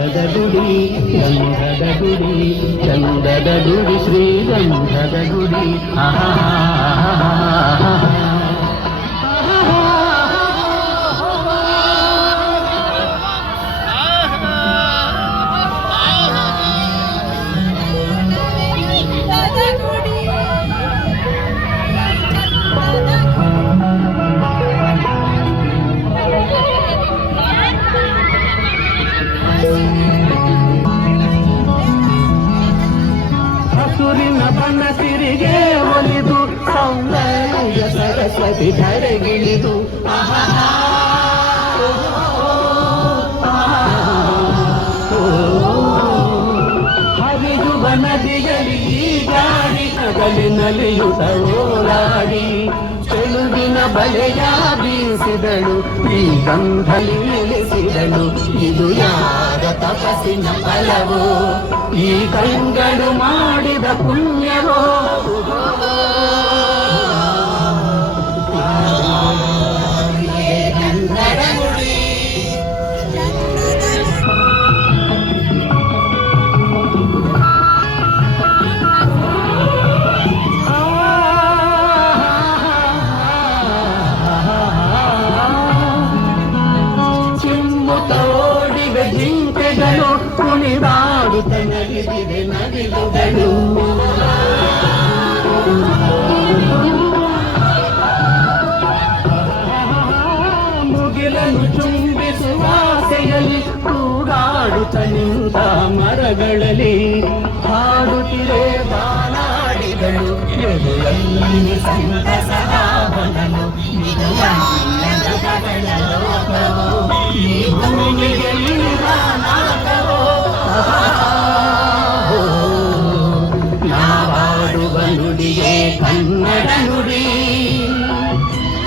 ಗಂಧದ ಗುಡಿ ಗಂಧದ ಗುಡಿ ಚಂದದ ಗುಡಿ ಶ್ರೀ ಗಂಧದ ಗುಡಿ ಹಸುರಿನ ಬಣ್ಣಸಿರಿಗೆ ಒಲಿದು ಸೌಂದರ್ಯ ಸರಸ್ವತಿ ಧರೆಗಿಳಿದು ಹರಿಯುವ ನದಿಯಲ್ಲಿ ಗಾಡಿ ನಗಲಿ ನಲಿಯುತ್ತ ಓಲಾಡಿ ಚೆಲುವಿನ ಬಲೆಯ ಬೀಸಿದಳು ಈ ಗಂಧಲಿ ಇಳಿಸಿದಳು ಇದು ಯಾರ ತಪಸ್ಸಿನ ಫಲವೋ ಈ ಕೈಗಳು ಮಾಡಿದ ಪುಣ್ಯವೋ ಓಡಿವೆ ಜಿಂಕೆಗಳು ಕುಣಿದಾಡುತ್ತ ನಲಿದಿವೆ ನವಿಲುಗಳು ಮುಗಿಲನ್ನು ಚುಂಬಿಸುವ ಆಸೆಯಲ್ಲಿ ಕೂಗಾಡುತ್ತ ನಿಂತ ಮರಗಳಲ್ಲಿ ಹಾಡುತ್ತಿರೆ ಬಾನಾಡಿಗಳು ಎದೆಯಲ್ಲಿ ಸಂತಸದ ಹೊನಲು ಈ ಭೂಮಿಗೆ ನಾವಾಡುವ ನುಡಿಯೇ ಕನ್ನಡ ನುಡಿ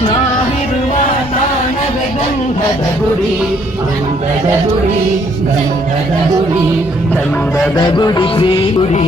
ನಾವಿರುವ ತಾಣದ ಗಂಧದ ಗುಡಿ ಗಂಧದ ಗುಡಿ ಗಂಧದ ಗುಡಿ ಗಂಧದ ಗುಡಿ ಗುಡಿ